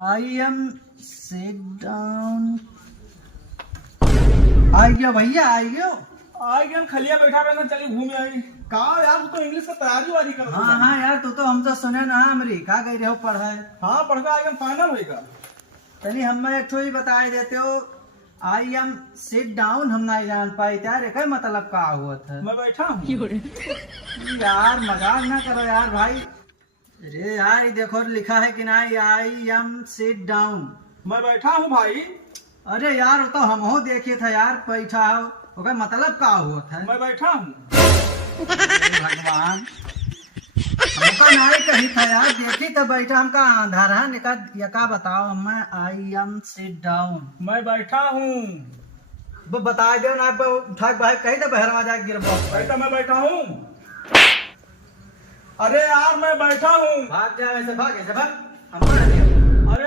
I am sit down. आई गया भैया, आई गयो। आई गया खलिया बैठा रहना, चली घूम आई का यार। तू तो इंग्लिश का तैयारी वारी कर। हाँ यार, तू तो हम तो सुने ना अमेरिका गई रहो पढ़ाई। हाँ पढ़कर आई फाइनल होएगा। चलिए हम एक ही बता देते हो। आई एम सिट डाउन हम नहीं जान पाई यार, एक मतलब का हुआ था। मैं बैठा हूँ। यार मजाक ना करो यार भाई। अरे यार ये देखो लिखा है कि नहीं, आई एम सिट डाउन। मैं बैठा हूँ भाई। अरे यार वो तो हम हो देखे था यार, बैठा हो ओका मतलब का हुआ था। मैं बैठा हूँ। भगवान हमका नहीं कही था यार, देखी तो बैठा हमका आधार है निकल का बताओ। मैं आई एम सिट डाउन। मैं बैठा हूँ। वो बता दो ना, उठा भाई कही तो बहरवा जाए गिरबो। बैठा मैं बैठा हूँ। अरे यार मैं बैठा हूँ। भाग जा, ऐसे भाग, ऐसे भाग। हमारा